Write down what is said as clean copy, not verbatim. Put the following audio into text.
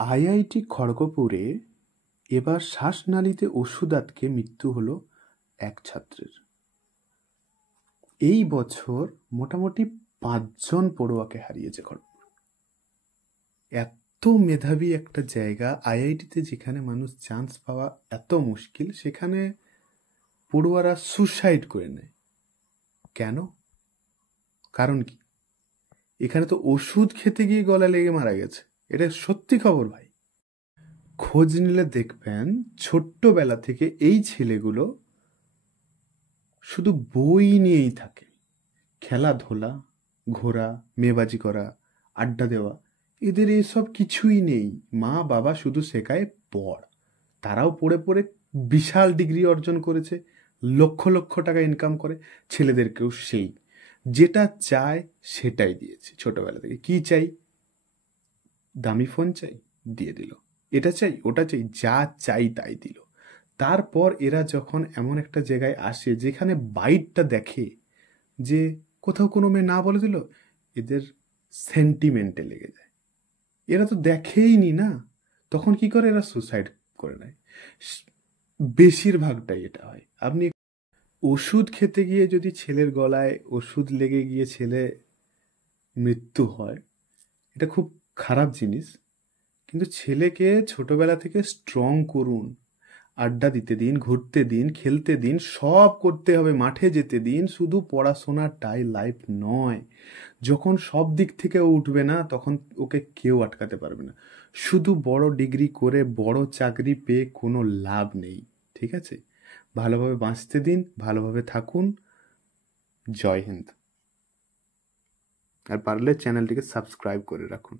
IIT খড়গপুরে এবার শ্বাসনালীতে ওষুধ আটকে মৃত্যু হলো এক ছাত্রের। এই বছর মোটামুটি 5 জন পড়ুয়াকে হারিয়েছে খড়গপুর। এত মেধাবী একটা জায়গা, আইআইটিতে যেখানে মানুষ চান্স পাওয়া এত মুশকিল, সেখানে পড়ুয়ারা সুসাইড করে নেয় কেন? কারণ কি? এখানে তো ওষুধ খেতে গিয়ে গলা লেগে মারা গেছে। এটা সত্যি খবর ভাই। খোঁজ নিলে দেখবেন ছোট্টবেলা থেকে এই ছেলেগুলো শুধু বই নিয়েই থাকে। খেলাধুলা, ঘোরা, মেয়েবাজি করা, আড্ডা দেওয়া, এদের এসব কিছুই নেই। মা বাবা শুধু শেখায় পড়। তারাও পড়ে পড়ে বিশাল ডিগ্রি অর্জন করেছে, লক্ষ লক্ষ টাকা ইনকাম করে। ছেলেদেরকেও সেই যেটা চায় সেটাই দিয়েছে ছোটবেলা থেকে। কি চাই? দামি ফোন চাই, দিয়ে দিল। এটা চাই, ওটা চাই, যা চাই তাই দিল। তারপর এরা যখন এমন একটা জায়গায় আসে যেখানে বাইটটা দেখে, যে কোথাও কোনো মেয়ে না বলে দিল, এদের সেন্টিমেন্টে লেগে যায়। এরা তো দেখেই নি না, তখন কি করে? এরা সুসাইড করে নেয়। বেশিরভাগটাই এটা হয়। আপনি ওষুধ খেতে গিয়ে যদি ছেলের গলায় ওষুধ লেগে গিয়ে ছেলে মৃত্যু হয়, এটা খুব খারাপ জিনিস। কিন্তু ছেলেকে ছোটবেলা থেকে স্ট্রং করুন, আড্ডা দিতে দিন, ঘুরতে দিন, খেলতে দিন, সব করতে হবে, মাঠে যেতে দিন। শুধু পড়াশোনাটাই লাইফ নয়। যখন সব দিক থেকে ও উঠবে না, তখন ওকে কেউ আটকাতে পারবে না। শুধু বড় ডিগ্রি করে বড় চাকরি পেয়ে কোনো লাভ নেই, ঠিক আছে? ভালোভাবে বাঁচতে দিন, ভালোভাবে থাকুন। জয় হিন্দ। আর পারলে চ্যানেলটিকে সাবস্ক্রাইব করে রাখুন।